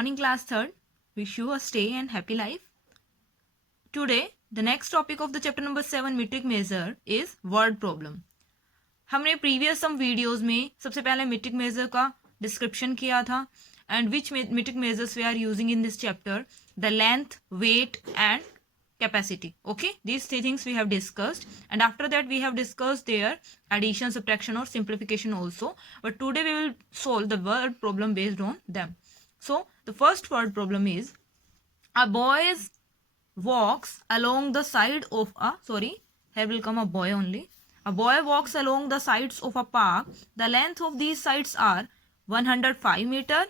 morning, class 3rd. Wish you a stay and happy life. Today, the next topic of the chapter number 7 metric measure is word problem. हमने previous some videos में सबसे पहले metric measure का description किया था and which metric measures we are using in this chapter, the length, weight and capacity. Okay, these three things we have discussed, and after that we have discussed their addition, subtraction or simplification also, but today we will solve the word problem based on them. So the first word problem is a boy walks along the side of a here will come a boy only. A boy walks along the sides of a park. The length of these sides are 105 meter,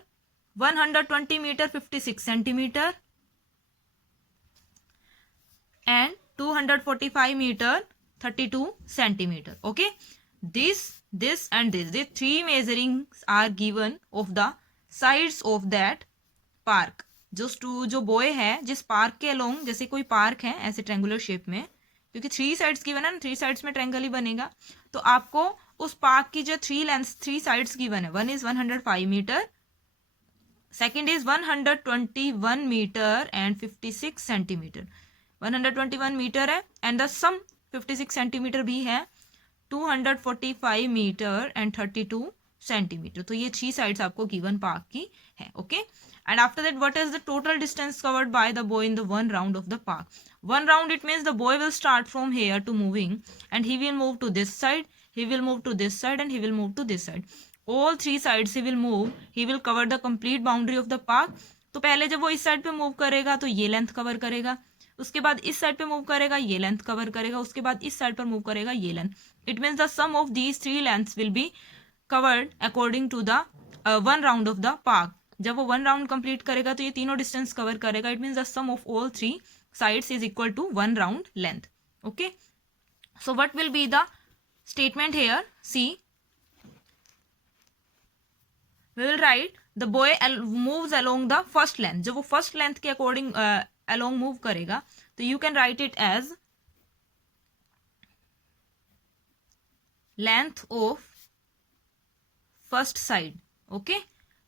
120 meter 56 centimeter and 245 meter 32 centimeter. Okay, this and this, the three measurings are given of the sides of that park. जो बॉय है जिस पार्क के अलोंग, जैसे कोई पार्क है ऐसे triangular shape में, क्योंकि थ्री साइड्स गिवन है ना, थ्री साइड्स में ट्रायंगल ही बनेगा, तो आपको उस पार्क की जो थ्री साइड्स गिवन है, one is 105 metre, second is 121 metre and 56 centimetre. 121 metre है एंड द सम 56 सेंटीमीटर भी है, 245 मीटर एंड 32 सेंटीमीटर. तो ये थ्री साइड्स आपको गिवन पार्क की है. Okay, and after that what is the total distance covered by the boy in the one round of the park. One round it means the boy will start from here to moving and he will move to this side, he will move to this side and he will move to this side. All three sides he will move. He will cover the complete boundary of the park. तो पहले जब वो इस साइड पे मूव करेगा तो ये length cover करेगा, उसके बाद इस साइड पे मूव करेगा ये लेंथ कवर करेगा, उसके बाद इस साइड पर मूव करेगा ये length. It means the sum of these three lengths will be covered according to the one round of the park. जब वो वन राउंड कंप्लीट करेगा तो ये तीनों डिस्टेंस कवर करेगा. It means the sum of all three sides is equal to one round length. Okay, so what will be the statement here? See, we will write the boy moves along the first length. जब वो first length के according along move करेगा तो you can write it as length of first side. Okay,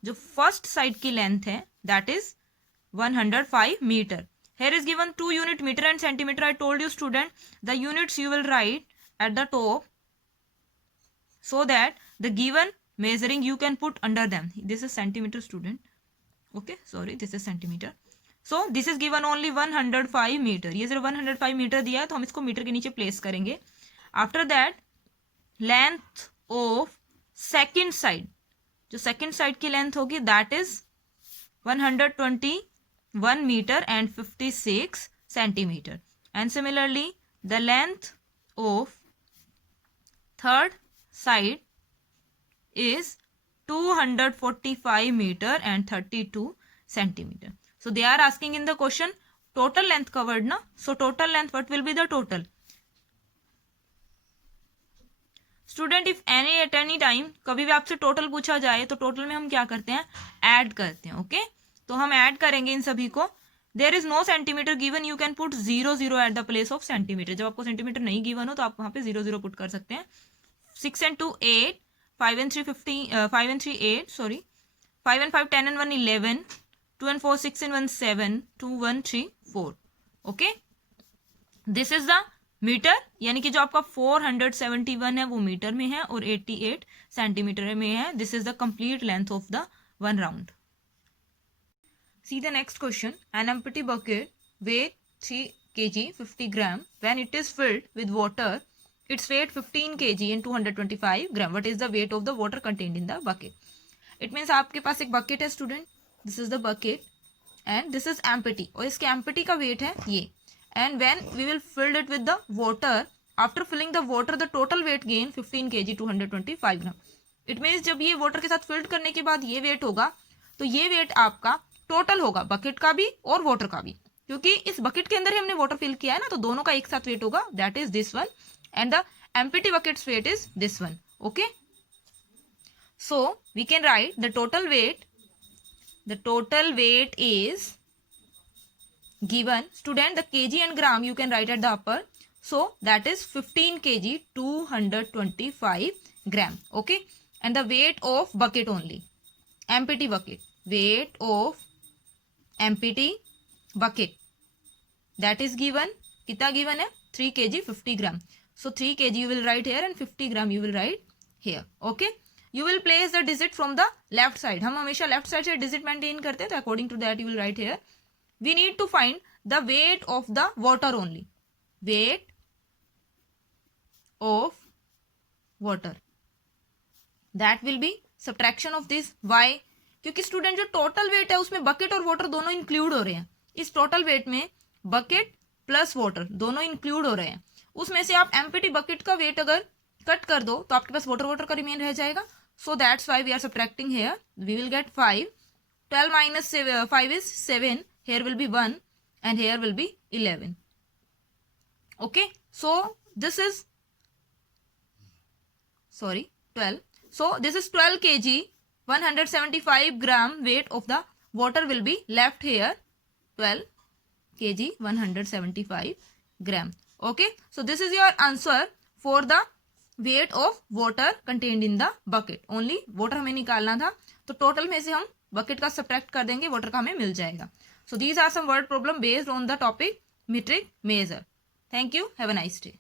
जो first side की length है that is 105 meter. Here is given 2 unit meter and centimeter. I told you student, the units you will write at the top so that the given measuring you can put under them. This is centimeter student. Okay, sorry, this is centimeter. So this is given only 105 meter. ये सिर्फ 105 मीटर दिया है तो हम इसको मीटर के नीचे place करेंगे. After that length of second side, जो सेकेंड साइड की लेंथ होगी that is 121 metre and 56 centimetre. And similarly the length of third side is 245 meter and 32 centimeter. So they are asking in the question total length covered na, so total length what will be the total? Student, if at any time कभी भी आपसे टोटल पूछा जाए तो टोटल में हम क्या करते हैं, ऐड करते हैं. ओके, तो हम ऐड करेंगे इन सभी को. There is no centimetre given, you can put 0 0 at the place of centimetre. जब आपको सेंटीमीटर नहीं गिवन हो तो आप वहां पे 0 0 पुट कर सकते हैं. 6 and 2 8, 5 and 3 15, 5 and 3 8, sorry, 5 and 5 10 and 1 11, 2 and 4 6 and 1 7, 2 1 3 4. okay, this is the metre, यानी कि जो आपका 471 है वो मीटर में है और 88 सेंटीमीटर में है. This is the complete length of the one round. See the next question. An empty bucket weight 3 kg 50 gram when it is filled with water. Its weight 15 kg and 225 gram. What is the weight of the water contained in the bucket? It means आपके पास एक bucket है student. This is the bucket and this is empty. और इसके empty का weight है ये. And when we will fill it with the water, after filling the water, the total weight gain 15 kg 225 gram. It means जब ये water के साथ fill करने के बाद ये weight होगा तो ये weight आपका total होगा bucket का भी और water का भी, क्योंकि इस bucket के अंदर ही हमने water fill किया है ना, तो दोनों का एक साथ weight होगा. That is this one. And the empty bucket's weight is this one. Okay, so we can write the total weight. The total weight is given, student, the kg and gram you can write at the upper, so that is 15 kg 225 gram. Okay, and the weight of bucket only, empty bucket, weight of empty bucket that is given, कितना given है 3 kg 50 gram. So 3 kg you will write here and 50 gram you will write here. Okay, you will place the digit from the left side. हम हमेशा left side से digit maintain करते हैं, तो according to that you will write here. We need to find the weight of the water only. Weight of water that will be subtraction of this. Why? क्योंकि student जो total weight है उसमें बकेट और वाटर दोनों इंक्लूड हो रहे हैं. इस टोटल वेट में बकेट प्लस वाटर दोनों इंक्लूड हो रहे हैं. उसमें से आप एम्प्टी बकेट का वेट अगर कट कर दो तो आपके पास वाटर का रिमेन रह जाएगा. So that's why we are subtracting here. We will get 5. 12 minus 5 is 7. Here will be 1 and here will be 11. Okay, so this is 12. So this is 12 kg 175 gram weight of the water will be left here. 12 kg 175 gram. Okay, so this is your answer for the weight of water contained in the bucket. Only water हमें निकालना था, तो टोटल में से हम बकेट का सब्ट्रैक्ट कर देंगे, वाटर का हमें मिल जाएगा. So these are some word problem based on the topic metric measure. Thank you. Have a nice day.